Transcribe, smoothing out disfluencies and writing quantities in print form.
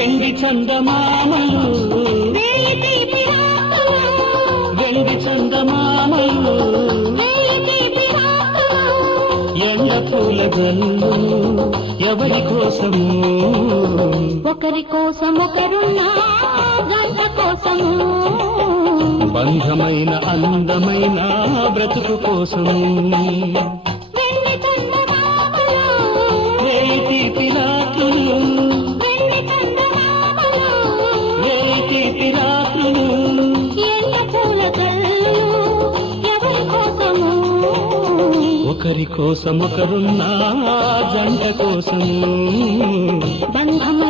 వెండి చందమామలు వెండి చందమామలు ఎండ పూల జల్లు ఎవరి కోసము ఒకరి కోసం ఒకరున్నా గంట కోసము బంధమైన అందమైన బ్రతుకు కోసము వెండి చందమామలు వేయి పిరాకులు వెండి చందమామలు వేయి పిరాకులు ఎండ పూల జల్లు ఎవరి కోసము ఒకరి కోసం ఒకరున్నా జంట కోసము బంధమైన